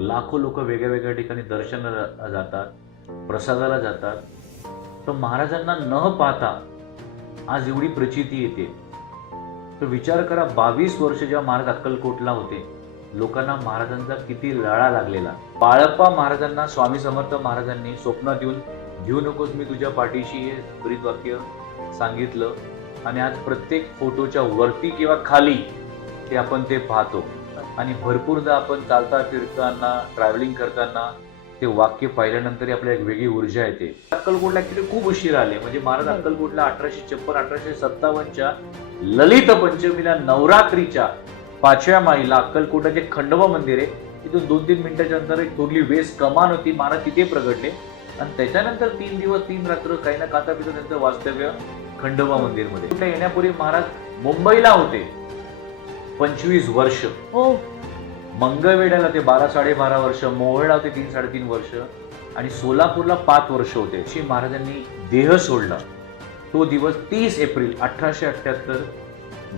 लाखो लोक वेगळ्या वेगळ्या ठिकाणी दर्शनाला जातात, प्रसादाला जातात. तर महाराजांना न पाहता आज एवढी प्रचिती येते. तर विचार करा, 22 वर्ष जेव्हा महाराज अक्कलकोटला होते, लोकांना महाराजांचा किती लळा लागलेला. बाळप्पा महाराजांना स्वामी समर्थ महाराजांनी स्वप्नात येऊन घेऊ नकोस मी तुझ्या पाठीशी हे ब्रीदवाक्य सांगितलं. आणि आज प्रत्येक फोटोच्या वरती किंवा खाली ते आपण ते पाहतो. आणि भरपूरदा आपण चालता फिरताना ट्रॅव्हलिंग करताना ते वाक्य पाहिल्यानंतर आपल्याला एक वेगळी ऊर्जा येते. अक्कलकोटला ऍक्च्युली खूप उशीर आले. म्हणजे महाराज अक्कलकोटला 1856-1857च्या ललित पंचमीला नवरात्रीच्या 5व्या माळीला अक्कलकोटाचे खंडोबा मंदिर आहे, तिथून 2-3 मिनिटाच्या अंतर एक थोरली वेस कमान होती. महाराज तिथे प्रगटले आणि त्याच्यानंतर 3 दिवस 3 रात्र काही ना खाता पिता त्यांचं वास्तव्य खंडोबा मंदिरमध्ये. येण्यापूर्वी महाराज मुंबईला होते 25 वर्ष. हो. मंगळवेढ्याला ते 12-12.5 वर्ष, मोहोळला होते 3-3.5 वर्ष आणि सोलापूरला 5 वर्ष होते. श्री महाराजांनी देह सोडला तो दिवस 30 एप्रिल 1878.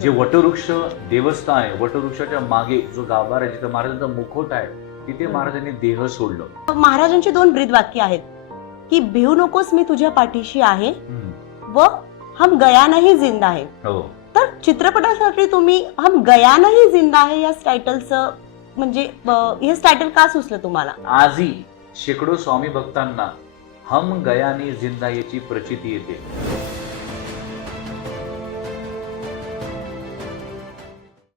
जे वटवृक्ष देवस्थान आहे, वटवृक्षाच्या मागे जो गाभारा आहे जिथं महाराजांचा मुखवटा आहे, तिथे महाराजांनी देह सोडलं. महाराजांची 2 ब्रीदवाक्य आहेत की भिवू नकोस मी तुझ्या पाठीशी आहे व हम गया नहीं जिंदा है. हो. तर चित्रपटासाठी तुम्ही हम गया नहीं जिंदा है या टायटलचं म्हणजे हे टायटल का सुचलं तुम्हाला? आजही शेकडो स्वामी भक्तांना हम गया नहीं जिंदा याची प्रचिती येते.